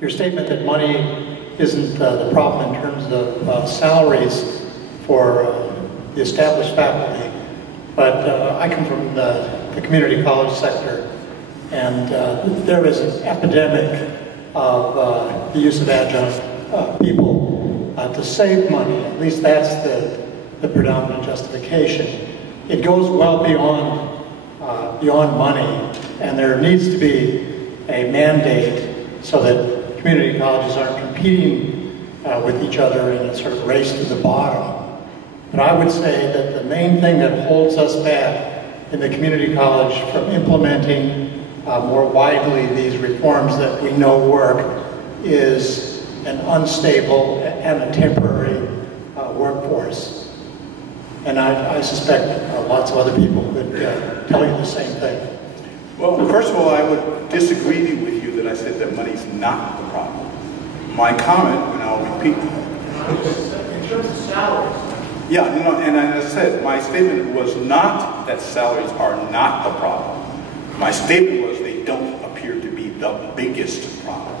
Your statement that money isn't the problem in terms of salaries for the established faculty, but I come from the community college sector, and there is an epidemic of the use of adjunct people to save money. At least that's the predominant justification. It goes well beyond money, and there needs to be a mandate so that community colleges aren't competing with each other in a sort of race to the bottom. But I would say that the main thing that holds us back in the community college from implementing more widely these reforms that we know work is an unstable and a temporary workforce. And I suspect lots of other people could tell you the same thing. Well, first of all, I would disagree with you that I said that money's not the problem. My comment, and I'll repeat. In terms of salaries. Yeah, you know, and as I said, my statement was not that salaries are not the problem. My statement was they don't appear to be the biggest problem.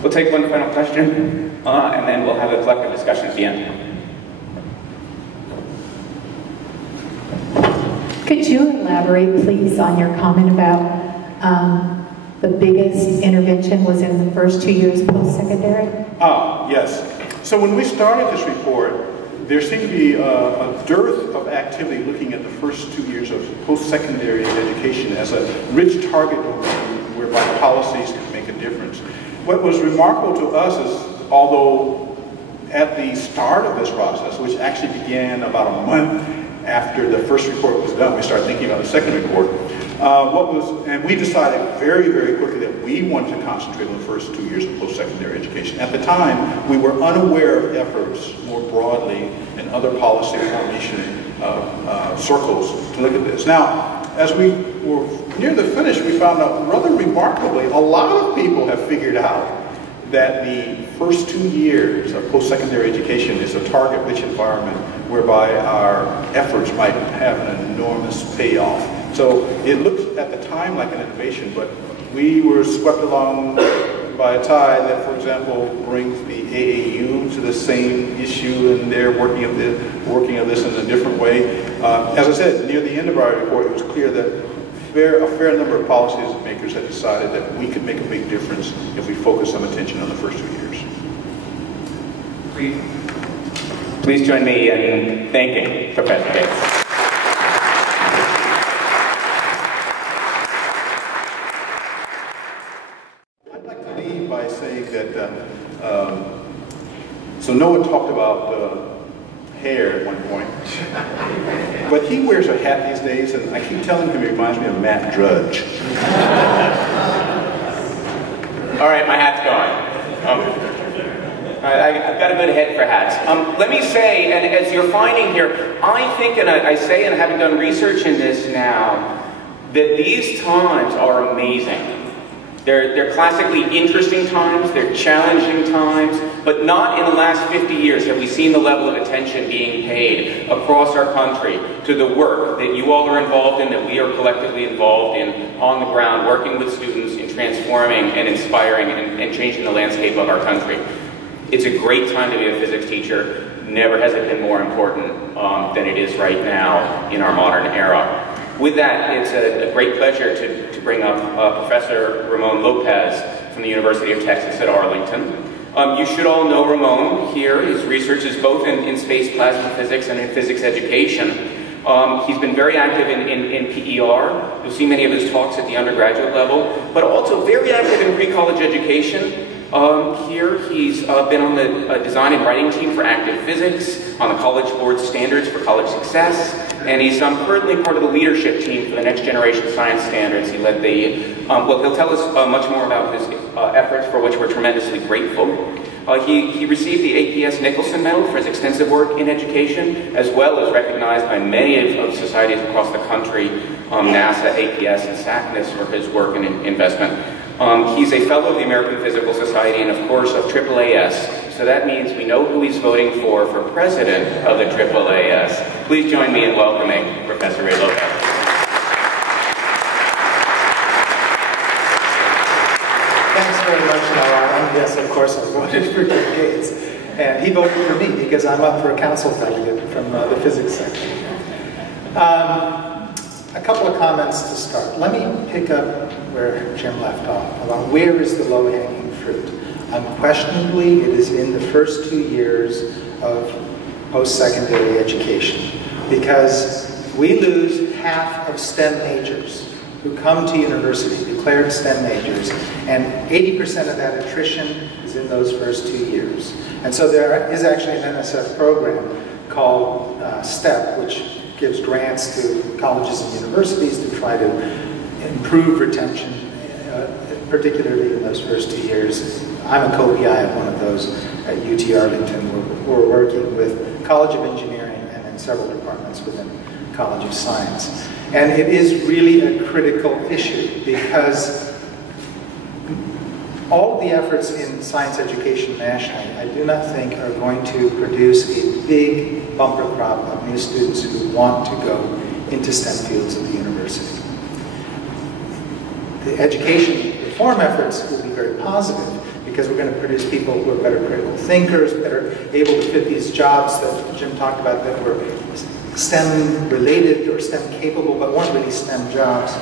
We'll take one final question, and then we'll have a collective discussion at the end. Could you elaborate, please, on your comment about the biggest intervention was in the first 2 years post-secondary? Yes. So when we started this report, there seemed to be a dearth of activity looking at the first 2 years of post-secondary education as a rich target whereby policies could make a difference. What was remarkable to us is, although at the start of this process, which actually began about a month after the first report was done, we started thinking about the second report. And we decided very, very quickly that we wanted to concentrate on the first 2 years of post-secondary education. At the time, we were unaware of efforts more broadly in other policy formation circles to look at this. Now, as we were near the finish, we found out rather remarkably, a lot of people have figured out that the first 2 years of post-secondary education is a target-rich environment whereby our efforts might have an enormous payoff. So it looked at the time like an innovation, but we were swept along by a tide that, for example, brings the AAU to the same issue, and they're working of this in a different way. As I said, near the end of our report, it was clear that a fair number of policymakers had decided that we could make a big difference if we focus some attention on the first 2 years. Please join me in thanking Professor Gates. I'd like to leave by saying that, so Noah talked about hair at one point, but he wears a hat these days, and I keep telling him he reminds me of Matt Drudge. All right, my hat's gone. I've got a good head for hats. Let me say, and as you're finding here, I think, and I say, and having done research in this now, that these times are amazing. They're classically interesting times, they're challenging times, but not in the last 50 years have we seen the level of attention being paid across our country to the work that you all are involved in, that we are collectively involved in on the ground, working with students in transforming and inspiring and changing the landscape of our country. It's a great time to be a physics teacher. Never has it been more important than it is right now in our modern era. With that, it's a great pleasure to bring up Professor Ramon Lopez from the University of Texas at Arlington. You should all know Ramon here. His research is both in space plasma physics and in physics education. He's been very active in PER. You'll see many of his talks at the undergraduate level, but also very active in pre-college education. Here, he's been on the design and writing team for active physics, on the College Board standards for college success, and he's currently part of the leadership team for the next generation science standards. He led the, well, he'll tell us much more about his efforts, for which we're tremendously grateful. He received the APS Nicholson Medal for his extensive work in education, as well as recognized by many of societies across the country, NASA, APS, and SACNIS for his work and investment. He's a fellow of the American Physical Society and, of course, of AAAS. So that means we know who he's voting for president of the AAAS. Please join me in welcoming Professor Ray Lopez. Yes, of course I voted for Jim Gates. And he voted for me because I'm up for a council delegate from the physics section. A couple of comments to start. Let me pick up where Jim left off, about where is the low-hanging fruit. Unquestionably, it is in the first 2 years of post-secondary education, because we lose half of STEM majors who come to university, declared STEM majors, and 80% of that attrition is in those first 2 years. And so there is actually an NSF program called STEP, which gives grants to colleges and universities to try to improve retention, particularly in those first 2 years. I'm a co-PI of one of those at UT Arlington. We're working with College of Engineering and then several departments within College of Science. And it is really a critical issue because all of the efforts in science education nationally, I do not think are going to produce a big bumper crop of new students who want to go into STEM fields at the university. The education reform efforts will be very positive because we're going to produce people who are better critical thinkers, better able to fit these jobs that Jim talked about that were STEM related or STEM capable but weren't really STEM jobs.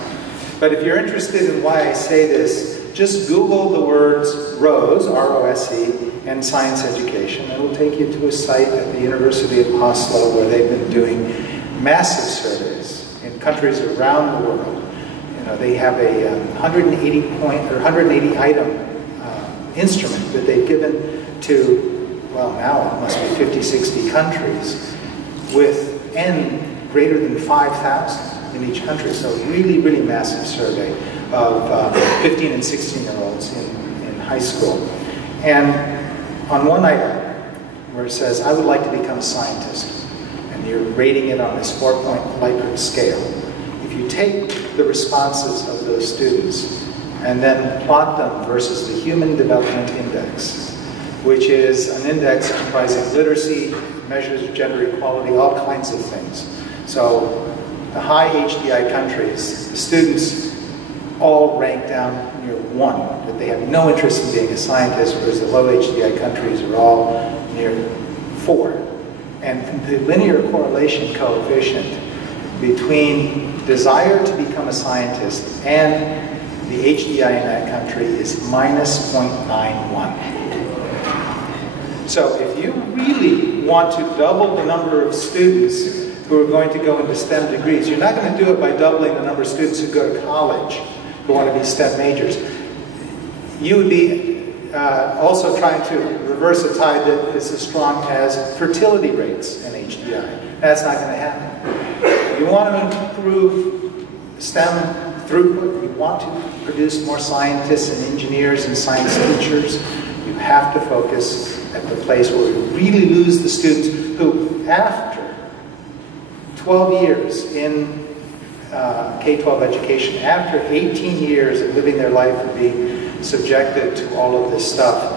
But if you're interested in why I say this, just Google the words ROSE, R-O-S-E, and science education. It will take you to a site at the University of Oslo where they've been doing massive surveys in countries around the world. You know, they have a 180 item instrument that they've given to, well, now it must be 50, 60 countries with N greater than 5,000 in each country. So really, really massive survey of 15 and 16-year-olds in high school. And on one item where it says, I would like to become a scientist, and you're rating it on this 4-point Likert scale, if you take the responses of those students and then plot them versus the Human Development Index, which is an index comprising literacy, measures gender equality, all kinds of things. So the high HDI countries, the students all rank down near 1, that they have no interest in being a scientist, whereas the low HDI countries are all near 4. And the linear correlation coefficient between desire to become a scientist and the HDI in that country is minus 0.91. So if you really want to double the number of students who are going to go into STEM degrees, you're not going to do it by doubling the number of students who go to college who want to be STEM majors. You would be also trying to reverse a tide that is as strong as fertility rates in HDI. That's not going to happen. You want to improve STEM throughput, you want to produce more scientists and engineers and science teachers, you have to focus at the place where we really lose the students who, after 12 years in K-12 education, after 18 years of living their life and being subjected to all of this stuff,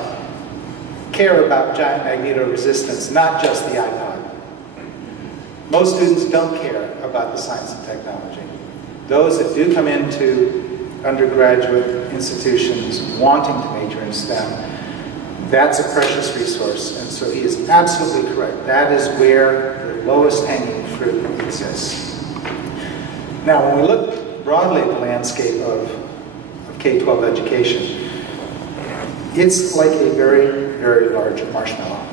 care about giant magnetoresistance, not just the iPod. Most students don't care about the science and technology. Those that do come into undergraduate institutions wanting to major in STEM, that's a precious resource. And so he is absolutely correct. That is where the lowest hanging fruit exists. Now, when we look broadly at the landscape of K-12 education, it's like a very, very large marshmallow.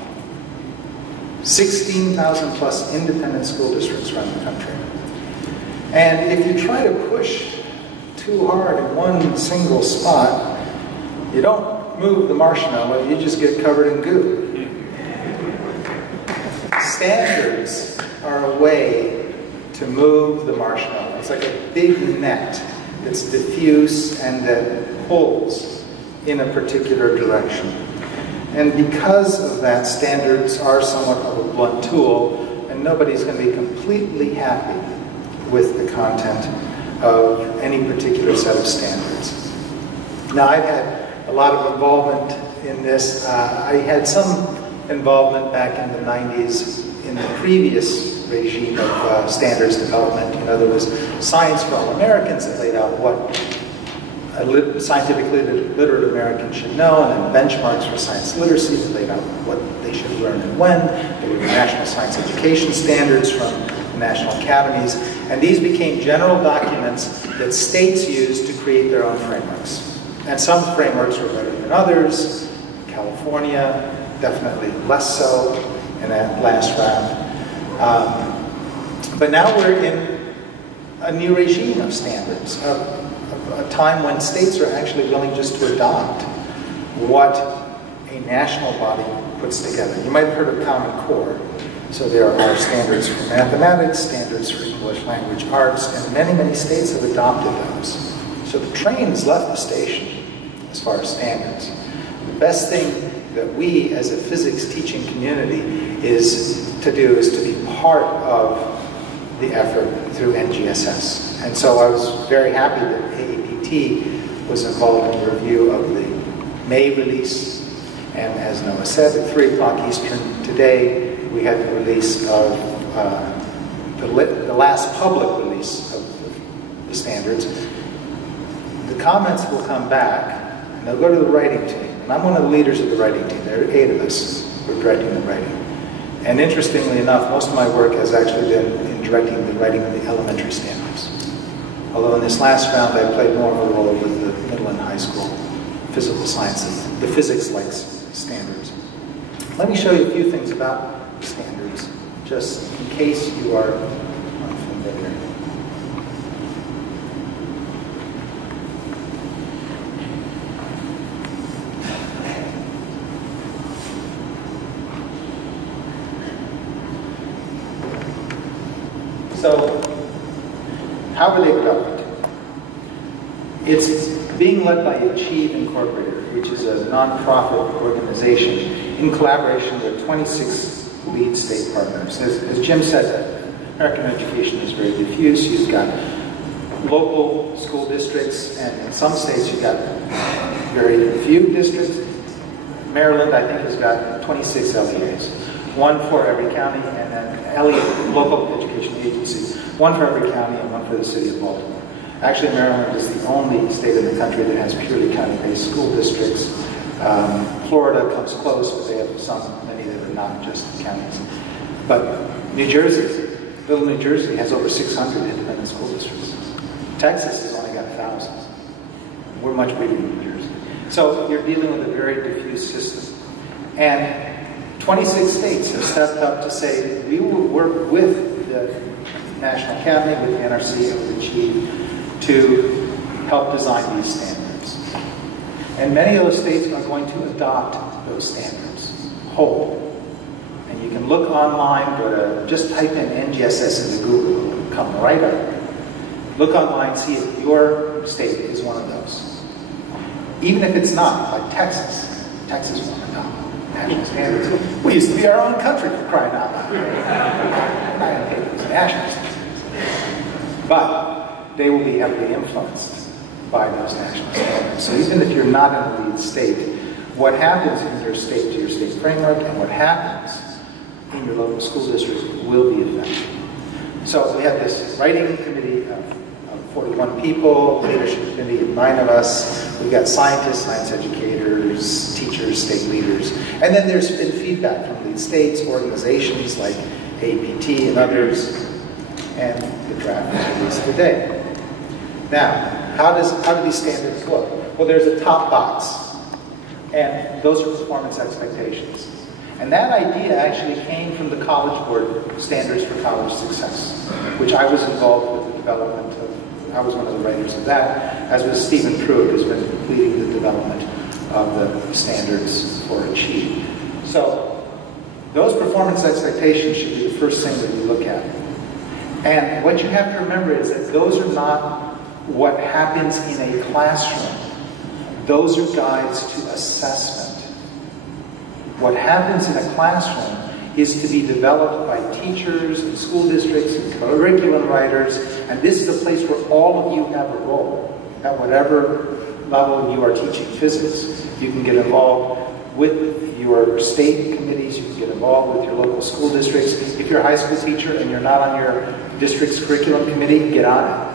16,000 plus independent school districts around the country. And if you try to push too hard in one single spot, you don't move the marshmallow, you just get covered in goo. Standards are a way to move the marshmallow. It's like a big net that's diffuse and that pulls in a particular direction. And because of that, standards are somewhat of a blunt tool, and nobody's going to be completely happy with the content of any particular set of standards. Now, I've had a lot of involvement in this. I had some involvement back in the 90s in the previous regime of standards development. You know, there was Science for All Americans that laid out what scientifically literate Americans should know, and then benchmarks for science literacy that laid out what they should learn and when. There were national science education standards from the national academies, and these became general documents that states used to create their own frameworks. And some frameworks were better than others. California, definitely less so in that last round. But now we're in a new regime of standards, a time when states are actually willing just to adopt what a national body puts together. You might have heard of Common Core. So there are standards for mathematics, standards for English language arts, and many, many states have adopted those. So the train has left the station as far as standards. The best thing that we as a physics teaching community is to be part of the effort through NGSS. And so I was very happy that AAPT was involved in the review of the May release. And as Noah said, at 3 o'clock Eastern today, we had the release of the last public release of the standards. The comments will come back, and they'll go to the writing team. And I'm one of the leaders of the writing team. There are 8 of us who are directing the writing. And interestingly enough, most of my work has actually been in directing the writing of the elementary standards. Although in this last round, I played more of a role with the middle and high school physical sciences, the physics-like standards. Let me show you a few things about standards, just in case you are unfamiliar. So, how are they developed? It's being led by Achieve Incorporated, which is a nonprofit organization in collaboration with 26 lead state partners. As Jim said, American education is very diffuse. You've got local school districts, and in some states you've got very few districts. Maryland, I think, has got 26 LEAs, one for every county, and then local education agencies, one for every county and one for the city of Baltimore. Actually, Maryland is the only state in the country that has purely county-based school districts. Florida comes close, but they have many that are not just counties. But New Jersey, little New Jersey, has over 600 independent school districts. Texas has only got 1,000. We're much bigger than New Jersey. So you're dealing with a very diffuse system. And 26 states have stepped up to say, we will work with the National Academy, with the NRC, and with Achieve to help design these standards. And many of those states are going to adopt those standards whole. And you can look online, just type in NGSS into Google, it'll come right up. Look online, see if your state is one of those. Even if it's not, like Texas. Texas won't adopt national standards. We used to be our own country, for crying out loud. We're not going to take those national standards. But they will be heavily influenced by those national standards. So even if you're not in the lead state, what happens in your state to your state framework and what happens in your local school district will be affected. So we have this writing committee of 41 people, leadership committee of 9 of us. We've got scientists, science educators, teachers, state leaders. And then there's been feedback from lead states, organizations like AAPT and others, and the draft was released today. Now, how do these standards look? Well, there's a top box, and those are performance expectations. And that idea actually came from the College Board Standards for College Success, which I was involved with the development of. I was one of the writers of that, as was Stephen Pruitt, who's been leading the development of the standards for Achieve. So, those performance expectations should be the first thing that we look at. And what you have to remember is that those are not what happens in a classroom. Those are guides to assessment. What happens in a classroom is to be developed by teachers and school districts and curriculum writers, and this is a place where all of you have a role. At whatever level you are teaching physics, you can get involved with your state committees, you can get involved with your local school districts. If you're a high school teacher and you're not on your district's curriculum committee, get on it.